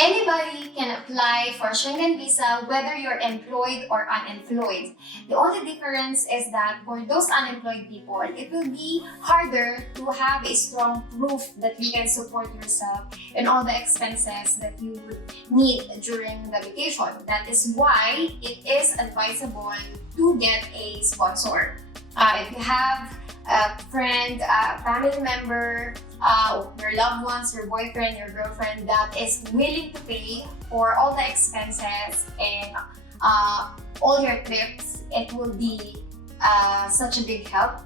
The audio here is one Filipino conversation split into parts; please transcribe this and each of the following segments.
Anybody can apply for Schengen Visa whether you're employed or unemployed. The only difference is that for those unemployed people, it will be harder to have a strong proof that you can support yourself and all the expenses that you would need during the vacation. That is why it is advisable to get a sponsor. If you have a friend, a family member, your loved ones, your boyfriend, your girlfriend that is willing to pay for all the expenses and all your trips, it will be such a big help.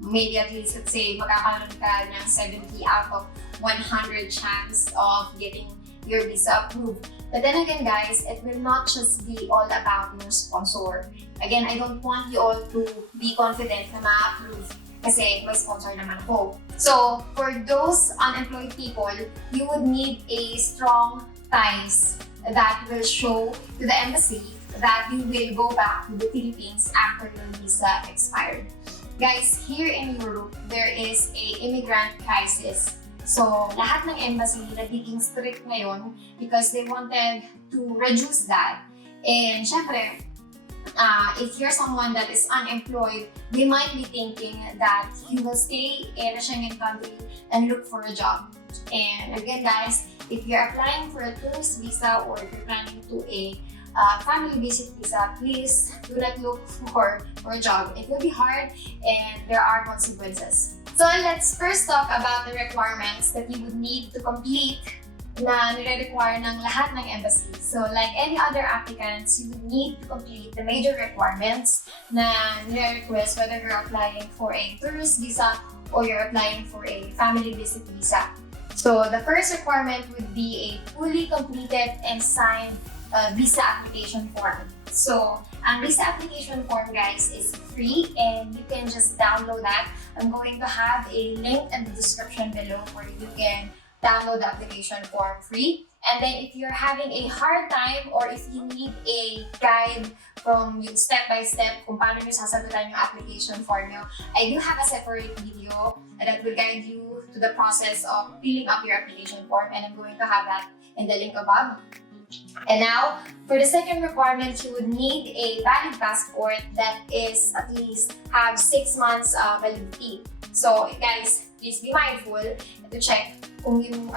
Maybe at least, let's say, magkakaroon ka ng 70 out of 100 chance of getting your visa approved. But then again, guys, it will not just be all about your sponsor. Again, I don't want you all to be confident na ma-approve kasi may sponsor naman ako. So, for those unemployed people, you would need a strong ties that will show to the embassy that you will go back to the Philippines after your visa expired. Guys, here in Europe, there is a immigrant crisis. So, lahat ng embassy nagiging strict ngayon because they wanted to reduce that. And syempre, if you're someone that is unemployed, they might be thinking that you will stay in a Schengen country and look for a job. And again, guys, if you're applying for a tourist visa or if you're planning to a family visit visa, please do not look for a job. It will be hard and there are consequences. So let's first talk about the requirements that you would need to complete na nire-require ng lahat ng embassy. So like any other applicants, you would need to complete the major requirements na nire-request whether you're applying for a tourist visa or you're applying for a family visit visa. So the first requirement would be a fully completed and signed visa application form. So, ang visa application form, guys, is free and you can just download that. I'm going to have a link in the description below where you can download the application form free. And then if you're having a hard time or if you need a guide from yung step-by-step kung paano nyo sasagutan yung application form nyo, I do have a separate video that will guide you to the process of filling up your application form, and I'm going to have that in the link above. And now, for the second requirement, you would need a valid passport that is at least have 6 months validity. So, guys, please be mindful to check kung yung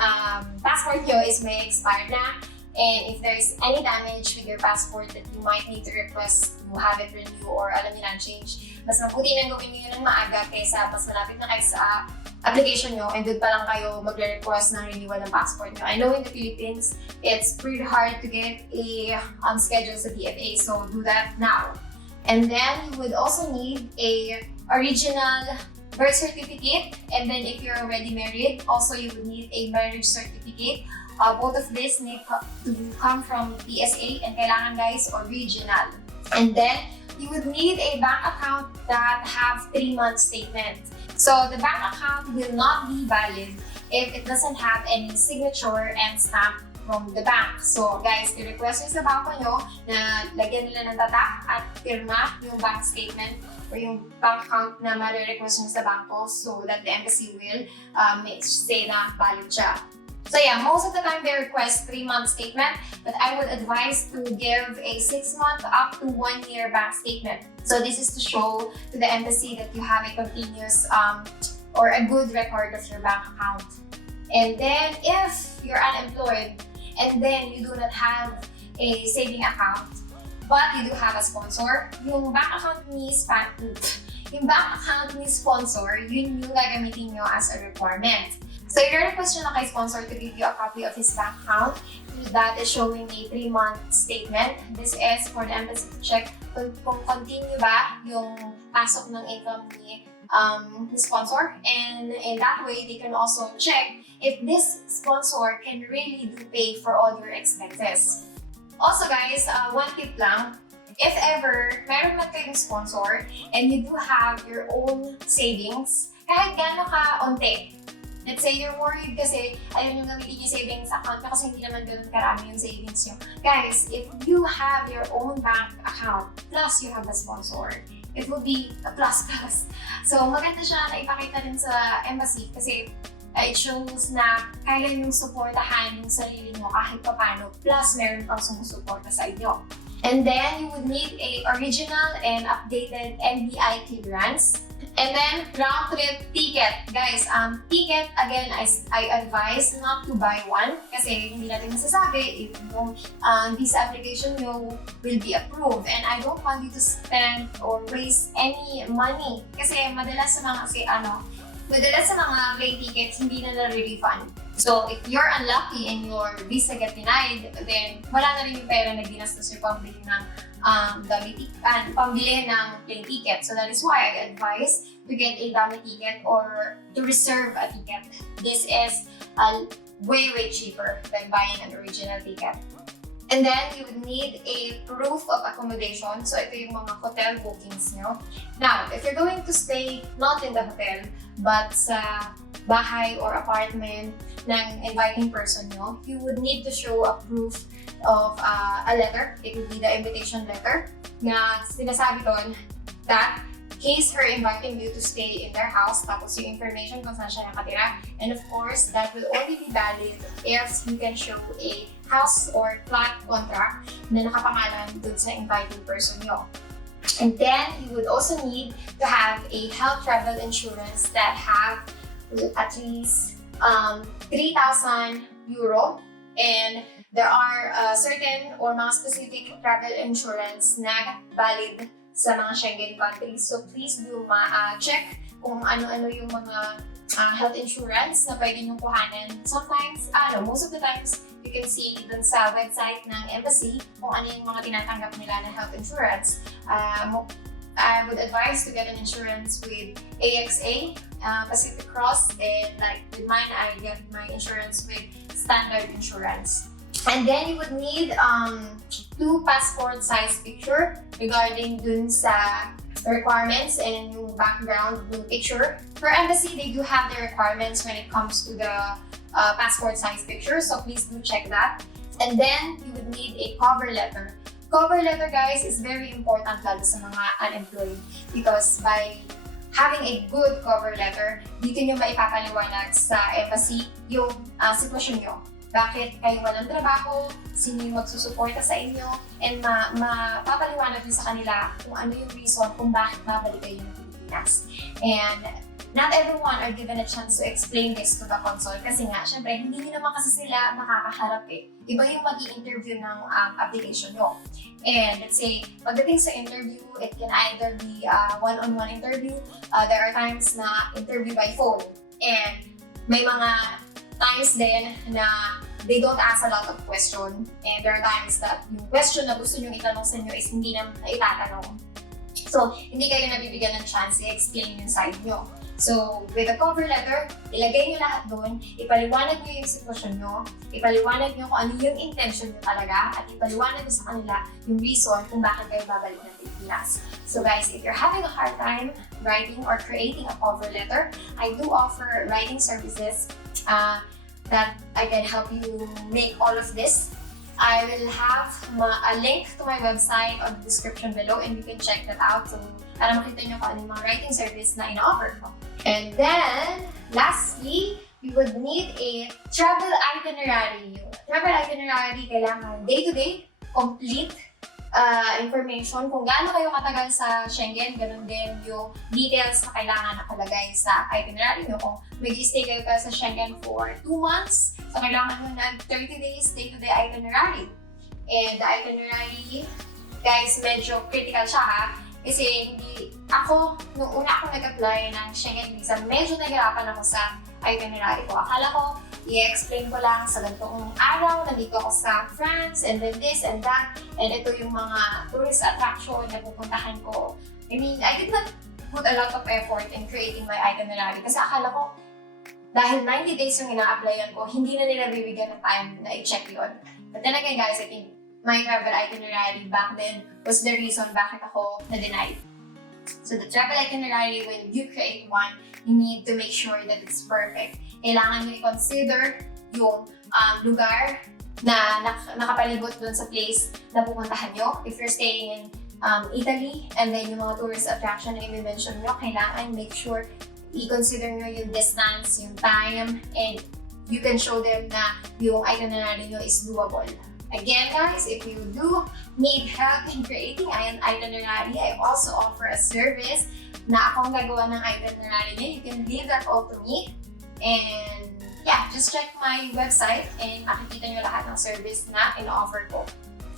passport nyo is may expired na, and if there is any damage with your passport that you might need to request to have it renew or alam niyo na change, mas mabuti nang gawin nyo yun ng maaga kaysa mas malapit na kayo sa application nyo and doon pa lang kayo magre-request ng renewal ng passport nyo. I know in the Philippines, it's pretty hard to get a schedule sa DFA, so do that now. And then you would also need a original birth certificate, and then if you're already married, also you would need a marriage certificate. Both of this need to come from PSA, and kailangan, guys, original. And then you would need a bank account that have 3-month statement. So the bank account will not be valid if it doesn't have any signature and stamp from the bank. So guys, i-request nyo sa bangko nyo na lagyan nila ng tatak at pirma yung bank statement or yung bank account na ma-request nyo sa bangko so that the embassy will say na valid siya. So yeah, most of the time they request 3-month statement, but I would advise to give a 6-month up to 1-year bank statement. So this is to show to the embassy that you have a continuous or a good record of your bank account. And then if you're unemployed and then you do not have a saving account, but you do have a sponsor, yung bank account ni sponsor, yun yung gagamitin nyo as a requirement. So, i-request nyo na kay sponsor to give you a copy of his bank account that is showing a 3-month statement. This is for the embassy to check kung continue ba yung pasok ng income ni sponsor. And in that way, they can also check if this sponsor can really do pay for all your expenses. Also, guys, one tip lang. If ever, meron man kayong sponsor and you do have your own savings, kahit gano'n ka-onte, let's say you're worried kasi ayun yung gamitin yung savings account kasi hindi naman ganun karami yung savings nyo. Guys, if you have your own bank account plus you have a sponsor, it will be a plus. So maganda siya na ipakita din sa embassy kasi it shows na kaya niyong suportahan yung sarili mo kahit papano, plus meron pang sumusuporta sa inyo. And then, you would need a original and updated NBI clearance. And then, round trip ticket. Guys, ticket, again, I advise not to buy one kasi hindi natin masasabi if yung visa application nyo will be approved. And I don't want you to spend or waste any money kasi madalas sa mga plane tickets, hindi na na-refund. So, if you're unlucky and your visa get denied, then wala na rin yung pera na ginastos yung pambili ng pambili ng plane ticket. So, that is why I advise to get a dummy ticket or to reserve a ticket. This is way cheaper than buying an original ticket. And then, you would need a proof of accommodation. So, ito yung mga hotel bookings nyo. Now, if you're going to stay not in the hotel, but sa bahay or apartment ng inviting person nyo, you would need to show a proof of a letter. It would be the invitation letter na sinasabi doon that case her inviting you to stay in their house, tapos yung information kung saan siya nakatira. And of course, that will only be valid if you can show a house or flat contract na nakapangalan dun sa inviting person nyo. And then, you would also need to have a health travel insurance that have at least 3,000 euro. And there are certain or mga specific travel insurance na valid sa mga Schengen countries. So please do check kung ano-ano yung mga health insurance na pwede nyo kuhanin. Sometimes, most of the times, you can see dun sa website ng embassy kung ano yung mga tinatanggap nila na health insurance. I would advise to get an insurance with AXA, Pacific Cross, and like with mine, I get my insurance with Standard Insurance. And then you would need 2 passport size picture regarding dun sa requirements and yung background yung picture. For embassy, they do have their requirements when it comes to the passport size picture, so please do check that. And then you would need a cover letter. Cover letter, guys, is very important lalo sa mga unemployed because by having a good cover letter, dito nyo maipapaliwanag sa embassy yung sitwasyon nyo. Bakit kayo walang trabaho, sino yung magsusuporta sa inyo, and mapapaliwanag din sa kanila kung ano yung reason kung bakit babalik kayo ng Pilipinas. And not everyone are given a chance to explain this to the consul kasi nga, syempre, hindi nyo naman kasi sila makakaharap eh. Iba yung mag-i-interview ng application nyo. And let's say, pagdating sa interview, it can either be a one-on-one interview. There are times na interview by phone. And may mga times din na they don't ask a lot of question. And there are times that yung question na gusto nyo itanong sa inyo is hindi na itatanong. So, hindi kayo nabibigyan ng chance i-explain yung side nyo. So, with the cover letter, ilagay nyo lahat doon, ipaliwanag nyo yung sitwasyon nyo, ipaliwanag nyo kung ano yung intention nyo talaga, at ipaliwanag nyo sa kanila yung reason kung bakit kayo babalik ng Pilipinas. So guys, if you're having a hard time writing or creating a cover letter, I do offer writing services that I can help you make all of this. I will have a link to my website on the description below and you can check that out so para makita nyo kung ano yung mga writing service na ina-offer ko. And then, lastly, you would need a travel itinerary. Yung travel itinerary, kailangan day-to-day, complete information kung gaano kayo katagal sa Schengen, ganun din yung details na kailangan nakalagay sa itinerary nyo. Kung mag-stay kayo sa Schengen for 2 months, so kailangan nyo ng 30 days day-to-day itinerary. And the itinerary, guys, medyo critical siya ha. Kasi nung una ako nag-apply ng Schengen Visa, medyo nahirapan ako sa itinerary ko. Akala ko, i-explain ko lang sa ganitong araw, nandito ako sa France, and then this and that, and ito yung mga tourist attraction na pupuntahan ko. I mean, I did not put a lot of effort in creating my itinerary kasi akala ko, dahil 90 days yung ina-applyan ko, hindi na nila bibigyan ng time na i-check yun. But then again, guys, I think my travel itinerary back then was the reason bakit ako na-denied. So the travel itinerary, when you create one, you need to make sure that it's perfect. Kailangan nyo i-consider yung lugar na nakapalibot dun sa place na pupuntahan nyo. If you're staying in Italy, and then yung mga tourist attraction na i-mention nyo, kailangan make sure i-consider nyo yung distance, yung time, and you can show them na yung itinerary nyo is doable. Again guys, if you do need help in creating an itinerary, I also offer a service na akong gagawa ng itinerary niya. You can leave that all to me. And yeah, just check my website and makikita nyo lahat ng service na ino-offer ko.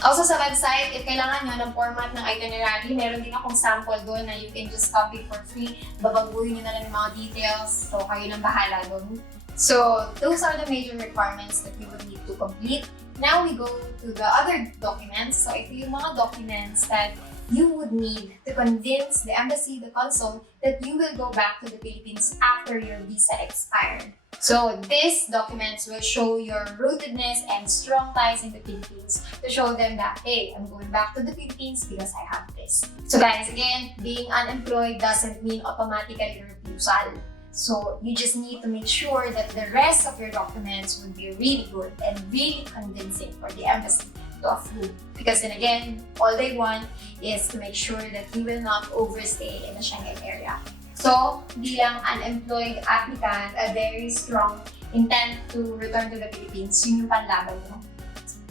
Also sa website, if kailangan nyo ng format ng itinerary, meron din akong sample doon na you can just copy for free. Babaguhin nyo na lang yung mga details, so kayo nang bahala doon. So those are the major requirements that you will need to complete. Now we go to the other documents. So ito yung mga documents that you would need to convince the embassy, the consul, that you will go back to the Philippines after your visa expired. So these documents will show your rootedness and strong ties in the Philippines to show them that, hey, I'm going back to the Philippines because I have this. So guys, again, being unemployed doesn't mean automatically refusal. So you just need to make sure that the rest of your documents would be really good and really convincing for the embassy to approve. Because then again, all they want is to make sure that you will not overstay in the Schengen area. So, bilang unemployed applicant, a very strong intent to return to the Philippines, yun yung panlaban mo.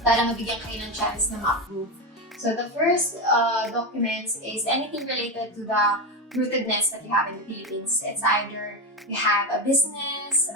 Para mabigyan kayo ng chance na ma-approve. So, the first documents is anything related to the rootedness that you have in the Philippines. It's either you have a business,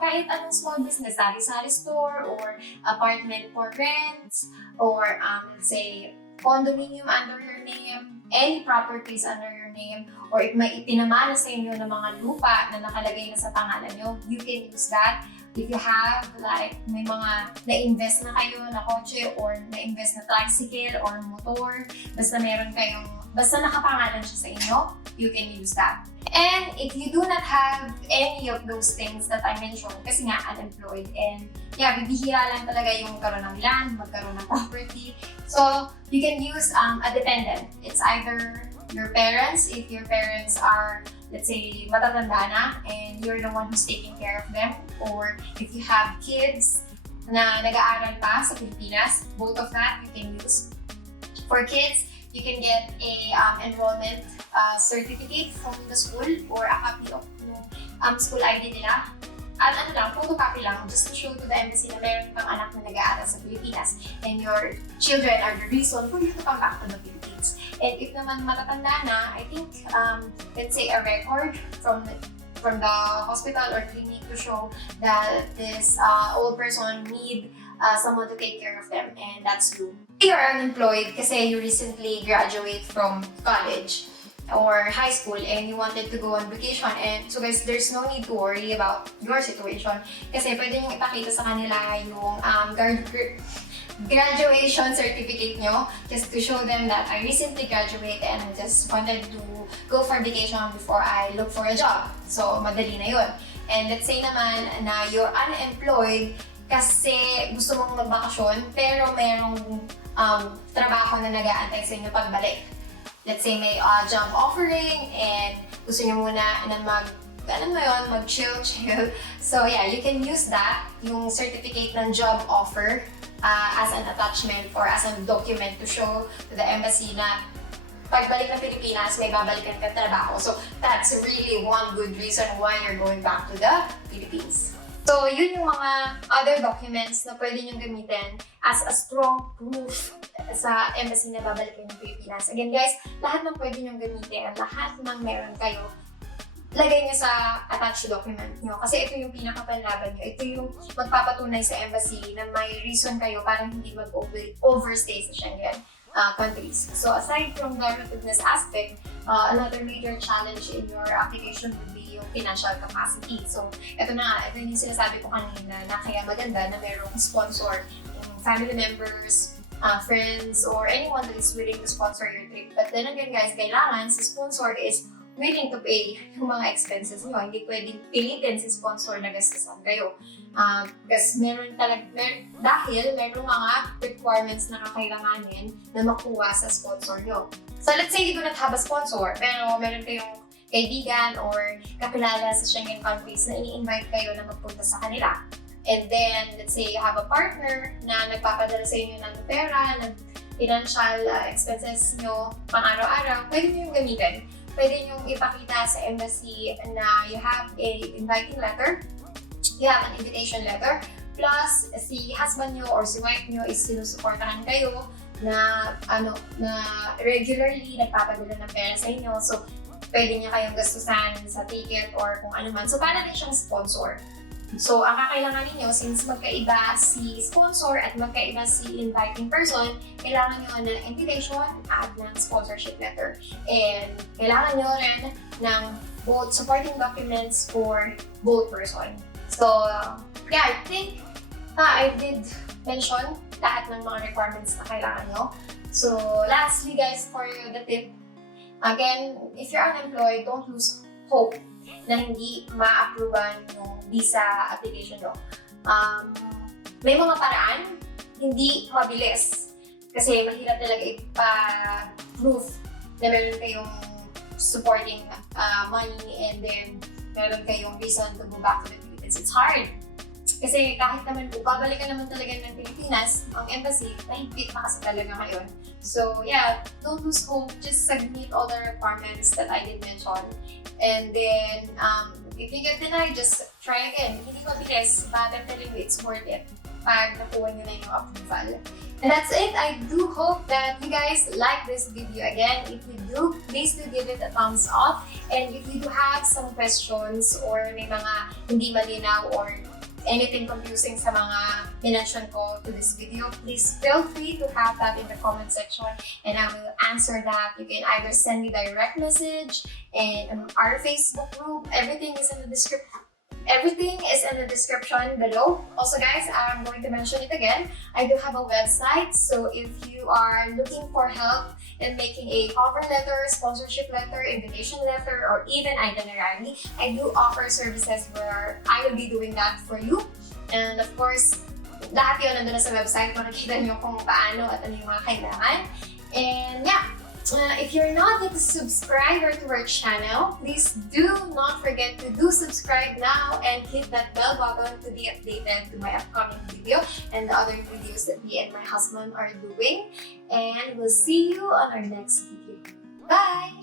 kahit anong small business, sari-sari store, or apartment for rents, or let's say, condominium under your name, any properties under your name, or if may ipinamana sa inyo ng mga lupa na nakalagay na sa pangalan nyo, you can use that. If you have, like, may mga na-invest na kayo na kotse or na-invest na tricycle or motor, basta nakapangalan siya sa inyo, you can use that. And if you do not have any of those things that I mentioned, kasi nga unemployed, and yeah, bibihira lang talaga yung magkaroon ng land, magkaroon ng property, so you can use a dependent. It's either your parents, if your parents are, let's say, matatanda na and you're the one who's taking care of them, or if you have kids na nag-aaral pa sa Pilipinas, both of that you can use. For kids, you can get a enrollment certificate from the school or a copy of yung school ID nila. At photocopy lang, just to show to the embassy na meron kang anak na nag-aaral sa Pilipinas and your children are the reason for you to come back to the Philippines. And if naman matatanda na, I think, let's say a record from the hospital or clinic to show that this old person need someone to take care of them, and that's you. You're unemployed kasi you recently graduate from college or high school and you wanted to go on vacation, and so guys, there's no need to worry about your situation kasi pwede nyo ipakita sa kanila yung graduation certificate nyo just to show them that I recently graduated and I just wanted to go for vacation before I look for a job. So, madali na yun. And let's say naman na you're unemployed kasi gusto mong magbakasyon pero merong trabaho na nag-aantay sa inyo pagbalik. Let's say may job offering and gusto nyo muna na mag-chill. So yeah, you can use that, yung certificate ng job offer as an attachment or as a document to show to the embassy na pagbalik ng Pilipinas, may babalikan ka trabaho. So that's really one good reason why you're going back to the Philippines. So yun yung mga other documents na pwede nyo gamitin as a strong proof sa embassy na babalik kayo ng Pilipinas. Again guys, lahat ng pwede nyo gamitin, lahat ng meron kayo, lagay nyo sa attached document nyo. Kasi ito yung pinakapanlaban nyo. Ito yung magpapatunay sa embassy na may reason kayo para hindi mag-overstay sa Schengen countries. So aside from the rootedness aspect, another major challenge in your application would be yung financial capacity. So ito yung sinasabi ko kanina na kaya maganda na mayroong sponsor, yung family members, friends, or anyone that is willing to sponsor your trip. But then again guys, kailangan si sponsor is willing to pay yung mga expenses nyo. Hindi pwedeng pilitin si sponsor na gastusan kayo. Kasi dahil meron mga requirements na kakailanganin na makuha sa sponsor nyo. So let's say you do not have a sponsor, pero meron kayong kaibigan or kakilala sa Schengen countries na ini-invite kayo na magpunta sa kanila. And then, let's say you have a partner na nagpapadala sa inyo ng pera, ng financial expenses nyo pang araw-araw, pwede nyo yung gamitin pwede nyo ipakita sa embassy na you have a inviting letter, you have an invitation letter, plus si husband nyo or si wife nyo is sinusuportahan kayo na regularly nagpapadala ng pera sa inyo. So, pwede niya kayong gastusan sa ticket or kung ano man. So, para din siyang sponsor. So, ang kakailangan ninyo, since magkaiba si sponsor at magkaiba si inviting person, kailangan nyo ng invitation at ng sponsorship letter. And kailangan nyo rin ng both supporting documents for both person. So, yeah, I think I did mention lahat ng mga requirements na kailangan nyo. So, lastly guys, for the tip, again, if you're unemployed, don't lose hope na hindi ma-approvean yung visa application mo. May mga paraan, hindi mabilis. Kasi mahirap talaga ipa-proof na meron kayong supporting money and then meron kayong reason to go back to the Philippines. It's hard. Kasi kahit naman po, babalikan naman talaga ng Pilipinas, ang embassy, nahigpit na kasi talaga ngayon. So yeah, don't lose hope. Just submit all the requirements that I did mention. And then, if you get denied, just try again. Hindi mabilis, but I'm telling you, it's worth it pag nakuha nyo na yung approval. And that's it. I do hope that you guys like this video again. If you do, please do give it a thumbs up. And if you do have some questions or may mga hindi malinaw or anything confusing sa mga minention ko to this video, please feel free to have that in the comment section and I will answer that. You can either send me direct message and our Facebook group. Everything is in the description below. Also guys, I'm going to mention it again. I do have a website, so if you are looking for help in making a cover letter, sponsorship letter, invitation letter, or even itinerary, I do offer services where I will be doing that for you. And of course, lahat yun nandun na sa website. Makikita nyo kung paano at ano yung mga kailangan. And yeah, if you're not yet a subscriber to our channel, please do not forget to subscribe now and hit that bell button to be updated to my upcoming video and the other videos that me and my husband are doing. And we'll see you on our next video. Bye!